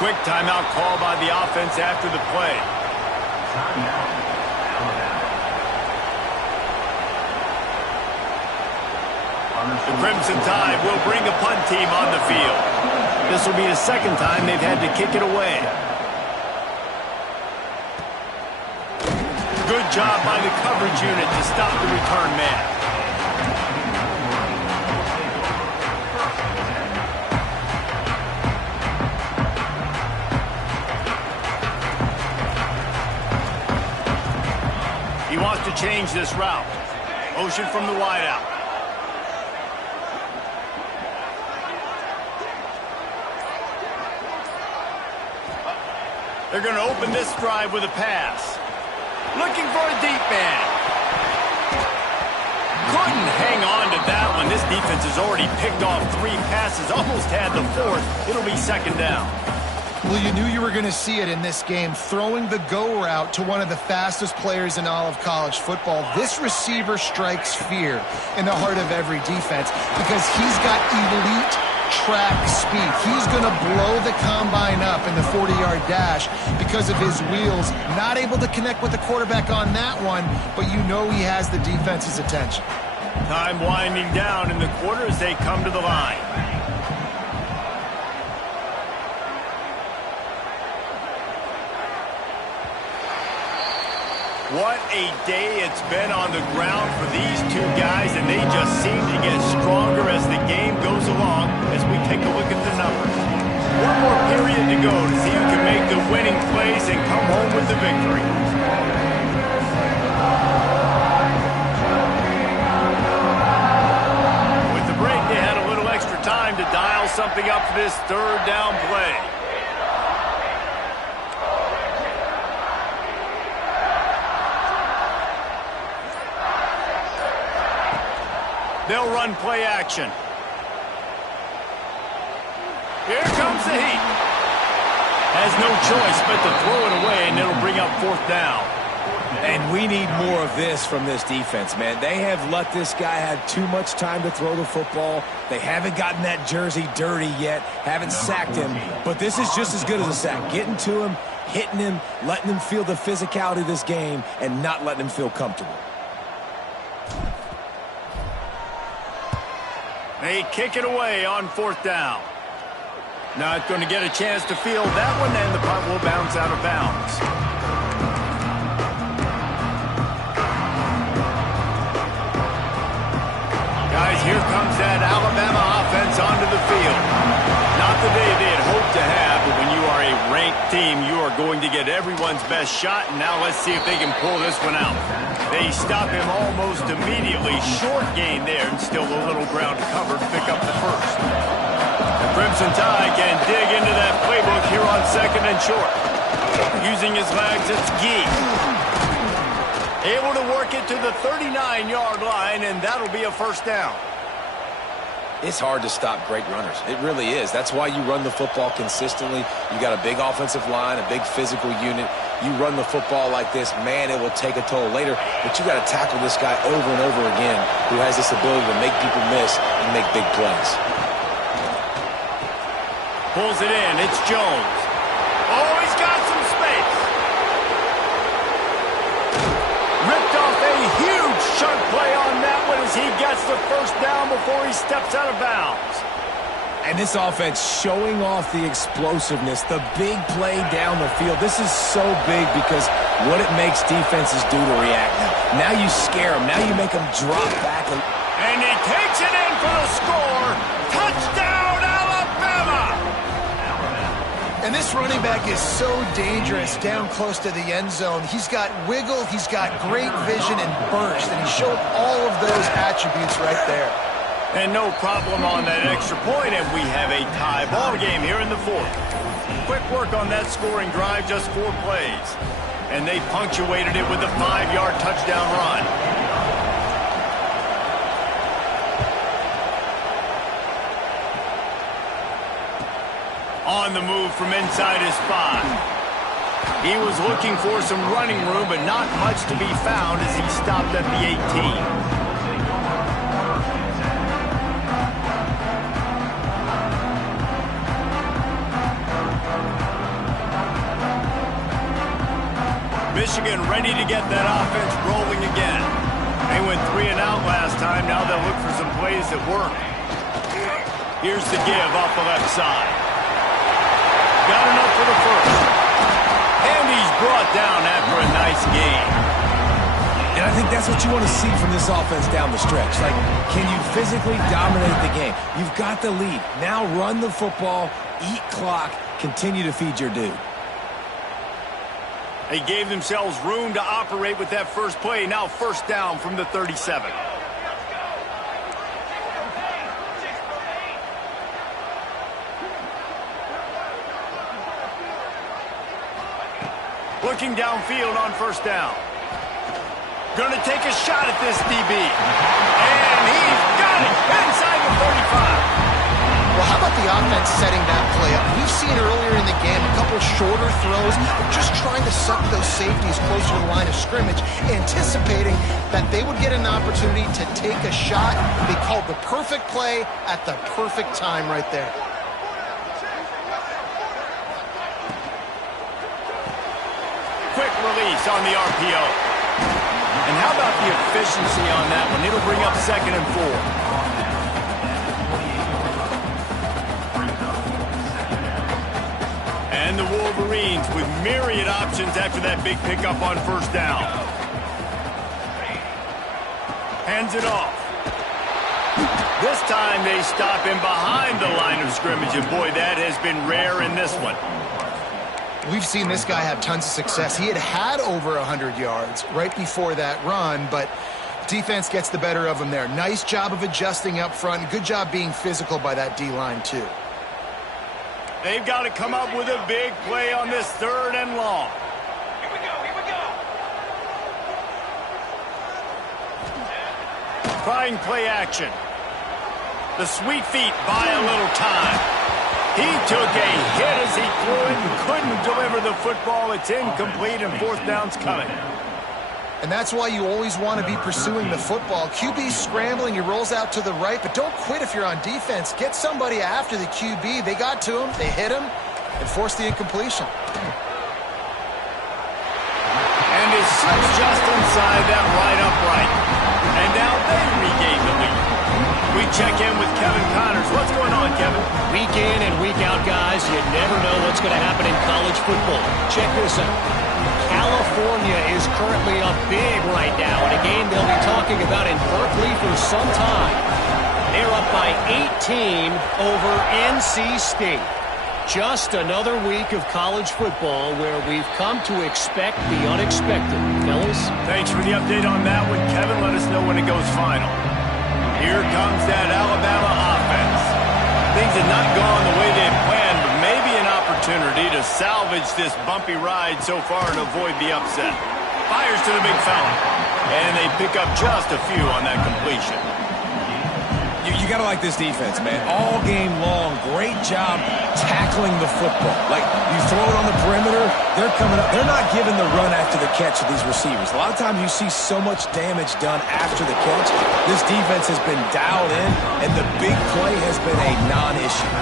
Quick timeout call by the offense after the play. The Crimson Tide will bring a punt team on the field. This will be the second time they've had to kick it away. Good job by the coverage unit to stop the return man. He wants to change this route. Motion from the wideout. They're going to open this drive with a pass. Looking for a deep man. Couldn't hang on to that one. This defense has already picked off 3 passes, almost had the 4th. It'll be second down. Well, you knew you were going to see it in this game, throwing the go route to one of the fastest players in all of college football. This receiver strikes fear in the heart of every defense because he's got elite track speed. He's going to blow the combine up in the 40-yard dash because of his wheels. Not able to connect with the quarterback on that one, but you know he has the defense's attention. Time winding down in the quarter as they come to the line. What a day it's been on the ground for these 2 guys, and they just seem to get stronger as the game goes along as we take a look at the numbers. One more period to go to see who can make the winning plays and come home with the victory. With the break, they had a little extra time to dial something up for this 3rd down play. They'll run play action. Here comes the heat. Has no choice but to throw it away, and it'll bring up 4th down. And we need more of this from this defense, man. They have let this guy have too much time to throw the football. They haven't gotten that jersey dirty yet, haven't sacked him. But this is just as good as a sack. Getting to him, hitting him, letting him feel the physicality of this game, and not letting him feel comfortable. They kick it away on 4th down. Not going to get a chance to field that one, and the punt will bounce out of bounds. Guys, here comes that Alabama offense onto the field. Not the day they had hoped to have, but when you are a ranked team, you are going to get everyone's best shot, and now let's see if they can pull this one out. They stop him almost immediately. Short gain there, and still a little ground to cover to pick up the 1st. The Crimson Tide can dig into that playbook here on 2nd and short. Using his legs, it's Gee. Able to work it to the 39-yard line, and that'll be a 1st down. It's hard to stop great runners. It really is. That's why you run the football consistently. You got a big offensive line, a big physical unit. You run the football like this, man, it will take a toll later. But you got to tackle this guy over and over again who has this ability to make people miss and make big plays. Pulls it in. It's Jones. Oh, he's got some space. Ripped off a huge sharp play on that one as he gets the 1st down before he steps out of bounds. And this offense showing off the explosiveness, the big play down the field. This is so big because what it makes defenses do to react now. Now you scare them. Now you make them drop back. And he takes it in for the score. Touchdown, Alabama! And this running back is so dangerous down close to the end zone. He's got wiggle, he's got great vision and burst, and he showed all of those attributes right there. And no problem on that extra point, and we have a tie ball game here in the 4th. Quick work on that scoring drive, just 4 plays. And they punctuated it with a 5-yard touchdown run. On the move from inside his 5. He was looking for some running room, but not much to be found as he stopped at the 18. Michigan ready to get that offense rolling again. They went 3 and out last time. Now they'll look for some plays that work. Here's the give off the left side. Got enough for the first. And he's brought down after a nice gain. And I think that's what you want to see from this offense down the stretch. Like, can you physically dominate the game? You've got the lead. Now run the football, eat clock, continue to feed your dude. They gave themselves room to operate with that first play. Now first down from the 37. Looking downfield on first down. Going to take a shot at this DB. And he's got it inside the 35. Well, how about the offense setting that play up? We've seen earlier in the game a couple shorter throws, just trying to suck those safeties closer to the line of scrimmage, anticipating that they would get an opportunity to take a shot. They called the perfect play at the perfect time right there. Quick release on the RPO. And how about the efficiency on that one? It'll bring up 2nd and 4. And the Wolverines with myriad options after that big pickup on first down. Hands it off. This time they stop him behind the line of scrimmage, and boy, that has been rare in this one. We've seen this guy have tons of success. He had over 100 yards right before that run, but defense gets the better of him there. Nice job of adjusting up front. Good job being physical by that D-line, too. They've got to come up with a big play on this 3rd and long. Here we go. Trying play action. The sweet feet buy a little time. He took a hit as he threw it and couldn't deliver the football. It's incomplete and 4th down's coming. And that's why you always want to be pursuing the football. QB's scrambling, he rolls out to the right, but don't quit if you're on defense. Get somebody after the QB. They got to him, they hit him, and forced the incompletion. And it slips just inside that right upright. And now they regain the lead. We check in with Kevin Connors. What's going on, Kevin? Week in and week out, guys, you never know what's going to happen in college football. Check this out. California is currently up big right now in a game they'll be talking about in Berkeley for some time. They're up by 18 over NC State. Just another week of college football where we've come to expect the unexpected. Fellas? Thanks for the update on that one, Kevin. Let us know when it goes final. Here comes that Alabama offense. Things have not gone the way they had planned, but maybe an opportunity to salvage this bumpy ride so far and avoid the upset. Fires to the big fella, and they pick up just a few on that completion. You got to like this defense, man. All game long, great job tackling the football. Like, you throw it on the perimeter, they're coming up. They're not giving the run after the catch to these receivers. A lot of times you see so much damage done after the catch. This defense has been dialed in, and the big play has been a non-issue.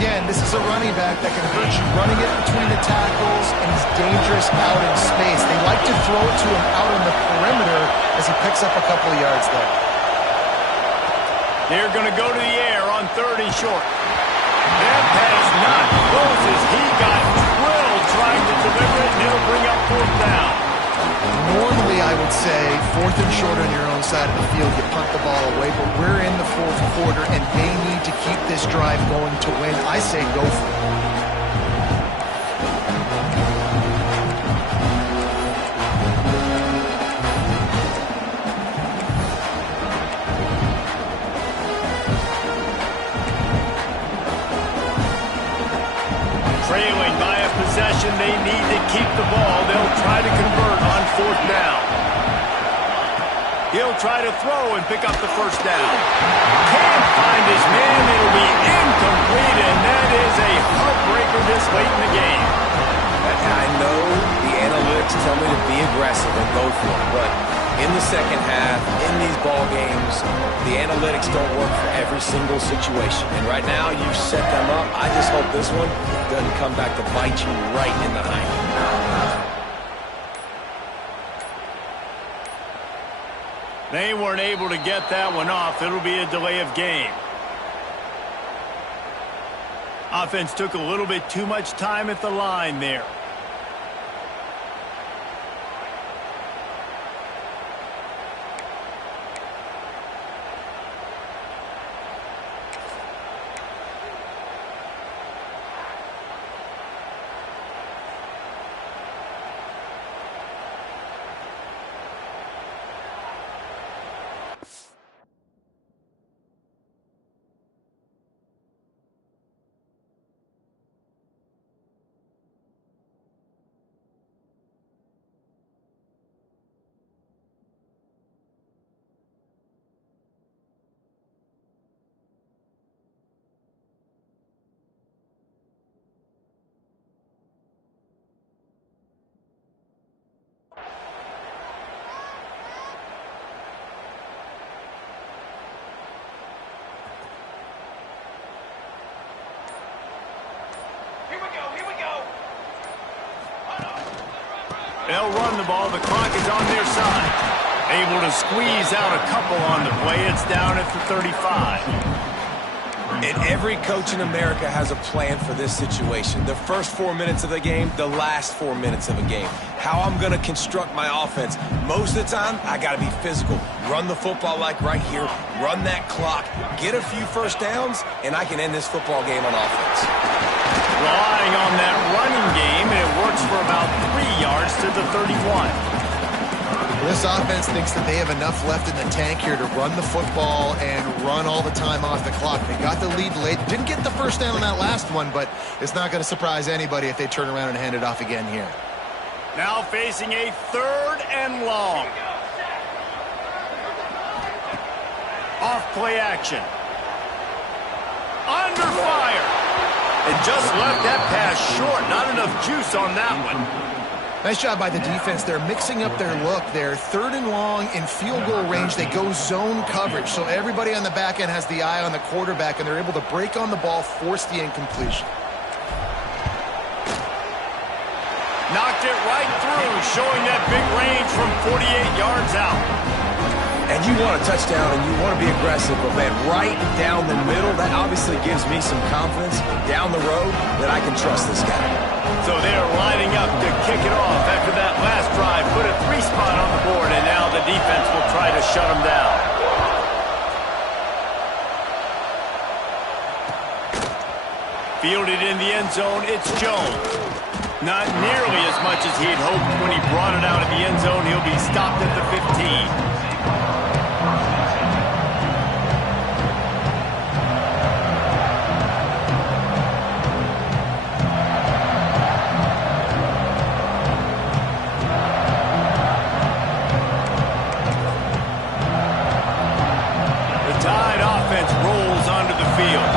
Again, this is a running back that can hurt you running it between the tackles, and he's dangerous out in space. They like to throw it to him out on the perimeter as he picks up a couple of yards there. They're going to go to the air on 3rd and short. That pass not closes. He got drilled trying to deliver it, and it'll bring up 4th down. Normally, I would say 4th and short on your own side of the field, you punt the ball away, but we're in the 4th quarter, and they need to keep this drive going to win. I say go for it. Trailing by a possession, they need to keep the ball. They'll try to convert on 4th down. He'll try to throw and pick up the 1st down. Can't find his man. It'll be incomplete, and that is a heartbreaker this late in the game. I know the analytics tell me to be aggressive and go for it, but in the second half, in these ball games, the analytics don't work for every single situation. And right now, you've set them up. I just hope this one doesn't come back to bite you right in the hind. They weren't able to get that one off. It'll be a delay of game. Offense took a little bit too much time at the line there. They'll run the ball. The clock is on their side. Able to squeeze out a couple on the play. It's down at the 35. And every coach in America has a plan for this situation. The first 4 minutes of the game, the last 4 minutes of a game. How I'm going to construct my offense. Most of the time, I got to be physical. Run the football like right here. Run that clock. Get a few first downs, and I can end this football game on offense. Relying on that running game, and it works for about 3 yards to the 31. This offense thinks that they have enough left in the tank here to run the football and run all the time off the clock. They got the lead late. Didn't get the first down on that last one, but it's not going to surprise anybody if they turn around and hand it off again here. Now facing a 3rd and long. Off play action. Under fire. And just left that pass short. Not enough juice on that one. Nice job by the defense. They're mixing up their look. They're 3rd and long in field goal range. They go zone coverage. So everybody on the back end has the eye on the quarterback, and they're able to break on the ball, force the incompletion. Knocked it right through, showing that big range from 48 yards out. And you want a touchdown, and you want to be aggressive, but, man, right down the middle, that obviously gives me some confidence down the road that I can trust this guy. So they're lining up to kick it off after that last drive. Put a 3 spot on the board, and now the defense will try to shut them down. Fielded in the end zone, it's Jones. Not nearly as much as he'd hoped when he brought it out of the end zone. He'll be stopped at the 15. Rolls onto the field.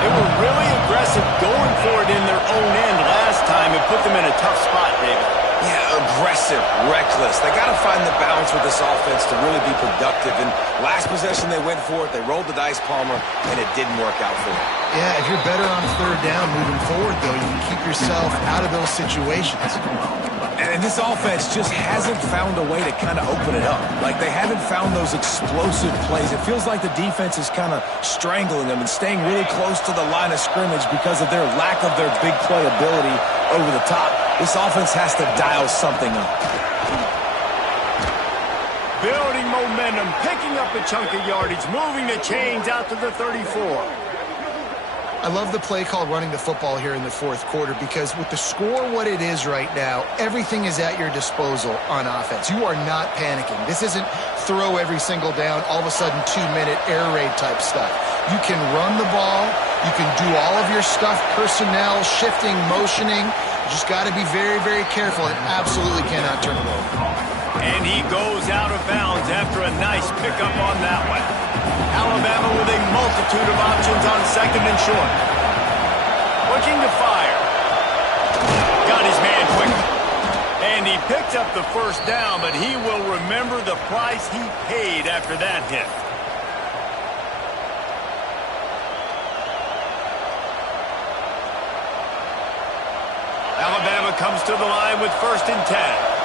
They were really aggressive going for it in their own end last time. It put them in a tough spot, David. Yeah, aggressive, reckless. They got to find the balance with this offense to really be productive. And last possession, they went for it. They rolled the dice, Palmer, and it didn't work out for them. Yeah, if you're better on 3rd down moving forward, though, you can keep yourself out of those situations. And this offense just hasn't found a way to kind of open it up. Like, they haven't found those explosive plays. It feels like the defense is kind of strangling them and staying really close to the line of scrimmage because of their lack of their big play ability over the top. This offense has to dial something up. Building momentum, picking up a chunk of yardage, moving the chains out to the 34. I love the play call running the football here in the 4th quarter because with the score what it is right now, everything is at your disposal on offense. You are not panicking. This isn't throw every single down, all of a sudden 2-minute air raid type stuff. You can run the ball. You can do all of your stuff, personnel, shifting, motioning. You just got to be very, very careful and absolutely cannot turn it over. And he goes out of bounds after a nice pickup on that one. Alabama with a multitude of options on 2nd and short. Looking to fire. Got his man quick. And he picked up the first down, but he will remember the price he paid after that hit. Alabama comes to the line with 1st and 10.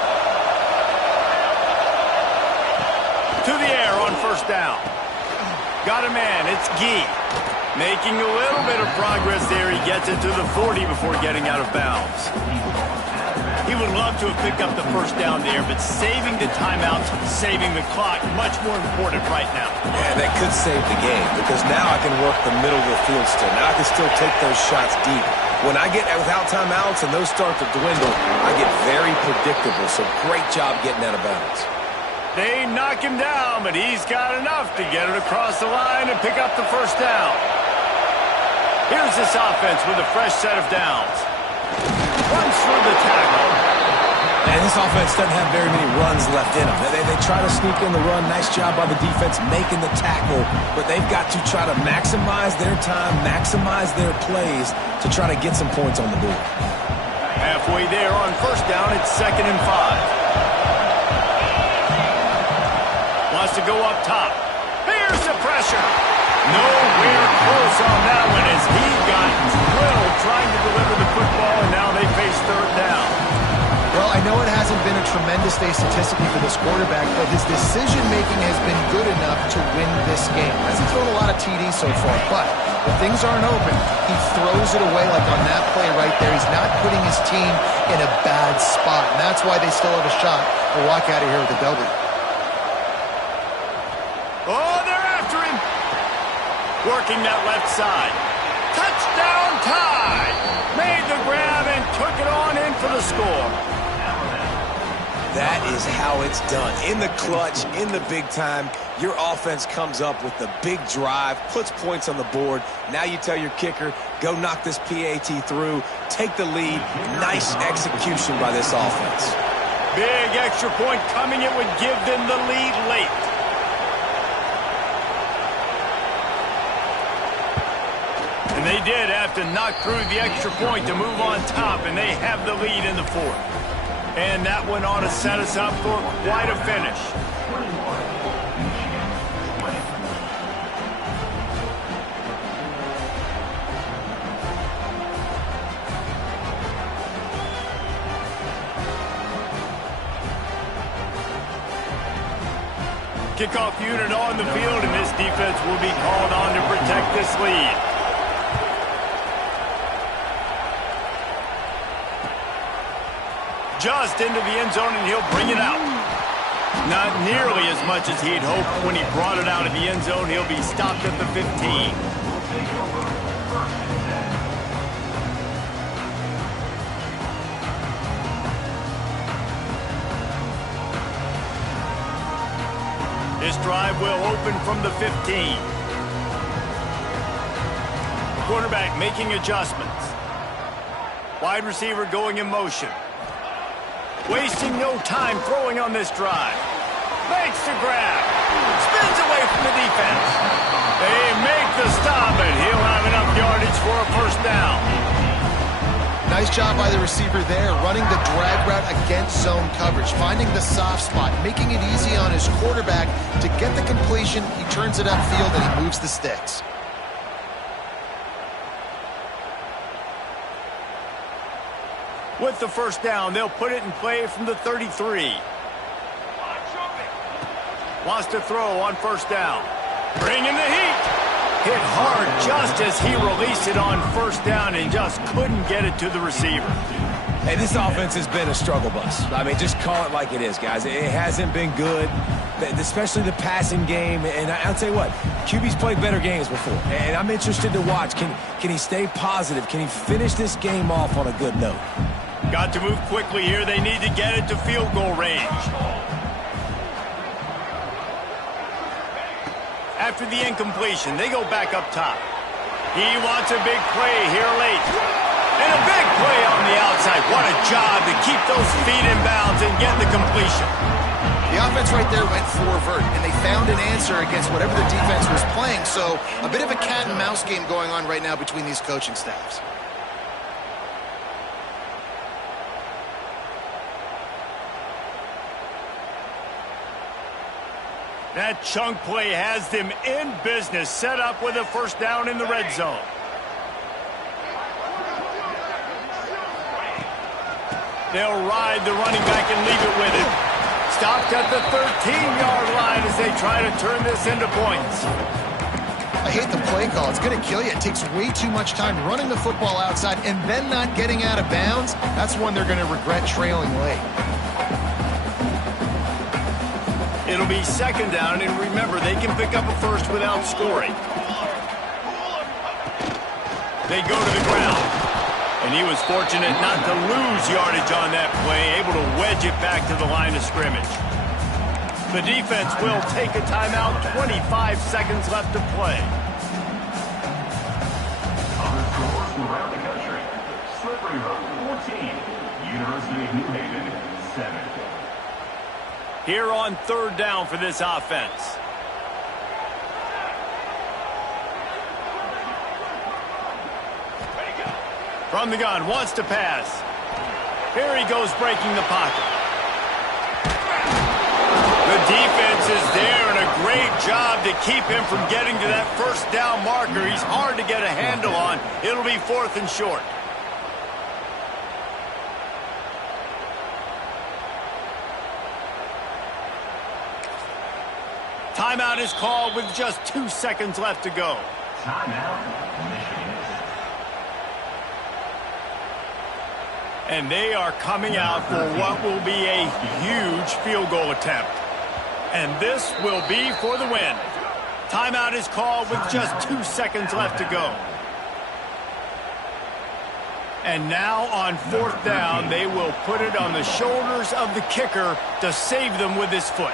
to the air on first down. Got a man. It's Gee. Making a little bit of progress there. He gets it to the 40 before getting out of bounds. He would love to have picked up the first down there, but saving the timeouts, saving the clock, much more important right now. Yeah, that could save the game because now I can work the middle of the field still. Now I can still take those shots deep. When I get without timeouts and those start to dwindle, I get very predictable. So great job getting out of bounds. They knock him down, but he's got enough to get it across the line and pick up the first down. Here's this offense with a fresh set of downs. Runs through the tackle. And this offense doesn't have very many runs left in them. They try to sneak in the run. Nice job by the defense making the tackle. But they've got to try to maximize their time, maximize their plays to try to get some points on the board. Halfway there on first down, it's 2nd and 5. Wants to go up top. Here's the pressure. Nowhere close on that one as he got drilled trying to deliver the football, and now they face third down. Well, I know it hasn't been a tremendous day statistically for this quarterback, but his decision-making has been good enough to win this game. Hasn't thrown a lot of TDs so far, but when things aren't open, he throws it away like on that play right there. He's not putting his team in a bad spot, and that's why they still have a shot to walk out of here with a W. Oh, they're after him. Working that left side. Touchdown tie. Made the grab and took it on in for the score. That is how it's done. In the clutch, in the big time, your offense comes up with the big drive, puts points on the board. Now you tell your kicker, go knock this PAT through, take the lead. Nice execution by this offense. Big extra point coming. It would give them the lead late. And they did have to knock through the extra point to move on top, and they have the lead in the 4th. And that one ought to set us up for quite a finish. Kickoff unit on the field, and this defense will be called on to protect this lead. Just into the end zone, and he'll bring it out. Not nearly as much as he'd hoped when he brought it out of the end zone. He'll be stopped at the 15. This drive will open from the 15. Quarterback making adjustments. Wide receiver going in motion. Wasting no time throwing on this drive. Makes the grab. Spins away from the defense. They make the stop, and he'll have enough yardage for a first down. Nice job by the receiver there, running the drag route against zone coverage, finding the soft spot, making it easy on his quarterback to get the completion. He turns it upfield, and he moves the sticks. With the first down, they'll put it in play from the 33. Wants to throw on first down. Bringing the heat. Hit hard just as he released it on first down and just couldn't get it to the receiver. Hey, this offense has been a struggle bus. I mean, just call it like it is, guys. It hasn't been good, especially the passing game. And I'll tell you what, QB's played better games before. And I'm interested to watch. Can he stay positive? Can he finish this game off on a good note? Got to move quickly here. They need to get it to field goal range. After the incompletion, they go back up top. He wants a big play here late. And a big play on the outside. What a job to keep those feet in bounds and get the completion. The offense right there went forward, and they found an answer against whatever the defense was playing. So a bit of a cat and mouse game going on right now between these coaching staffs. That chunk play has them in business, set up with a first down in the red zone. They'll ride the running back and leave it with him. stopped at the 13-yard line as they try to turn this into points. I hate the play call. It's going to kill you. It takes way too much time running the football outside and then not getting out of bounds. That's when they're going to regret trailing late. It'll be second down, and remember, they can pick up a first without scoring. They go to the ground, and he was fortunate not to lose yardage on that play, able to wedge it back to the line of scrimmage. The defense will take a timeout, 25 seconds left to play. Other scores around the country. Slippery Road, 14. University of New Haven, 7. Here on third down for this offense. From the gun, wants to pass. Here he goes, breaking the pocket. The defense is there, and a great job to keep him from getting to that first down marker. He's hard to get a handle on. It'll be 4th and short. Timeout is called with just 2 seconds left to go. Timeout, Michigan. And they are coming out for what will be a huge field goal attempt. And this will be for the win. Timeout is called with just 2 seconds left to go. And now on 4th down, they will put it on the shoulders of the kicker to save them with his foot.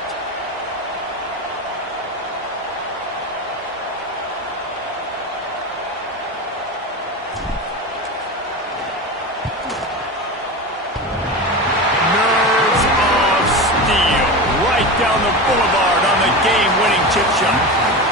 Down the boulevard on the game-winning chip shot.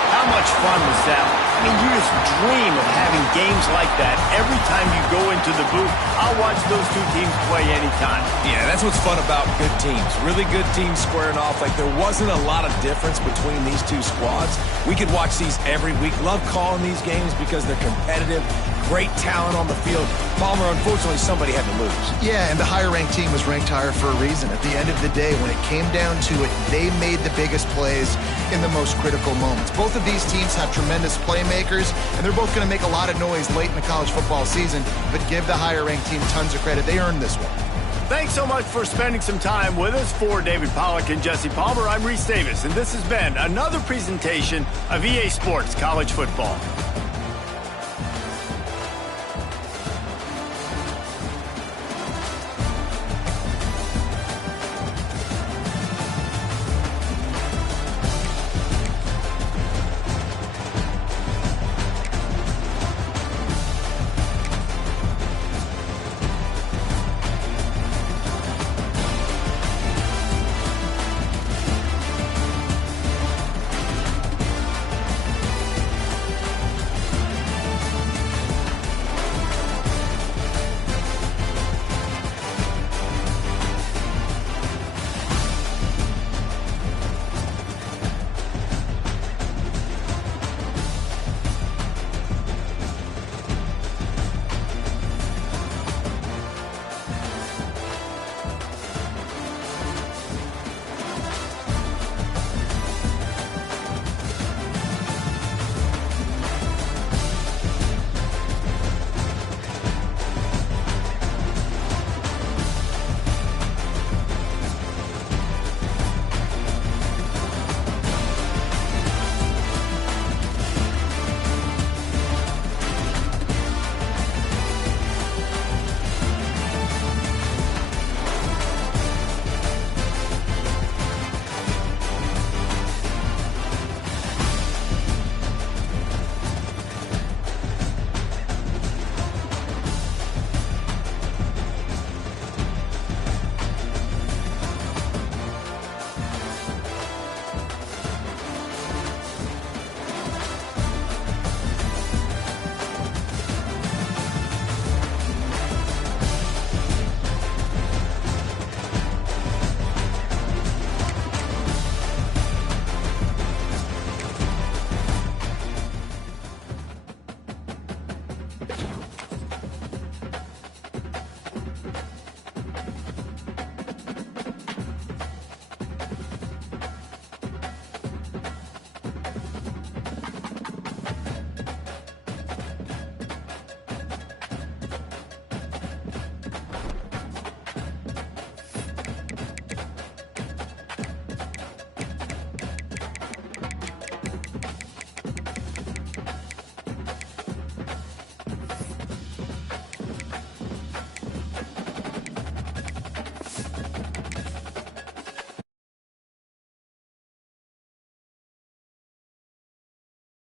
How much fun was that? I mean, you just dream of having games like that every time you go into the booth. I'll watch those two teams play anytime. Yeah, that's what's fun about good teams. Really good teams squaring off. Like, there wasn't a lot of difference between these two squads. We could watch these every week. Love calling these games because they're competitive. Great talent on the field. Palmer, unfortunately, somebody had to lose. Yeah, and the higher-ranked team was ranked higher for a reason. At the end of the day, when it came down to it, they made the biggest plays in the most critical moments. Both of these teams have tremendous playmakers, and they're both going to make a lot of noise late in the college football season, but give the higher-ranked team tons of credit. They earned this one. Thanks so much for spending some time with us. For David Pollack and Jesse Palmer, I'm Reese Davis, and this has been another presentation of EA Sports College Football.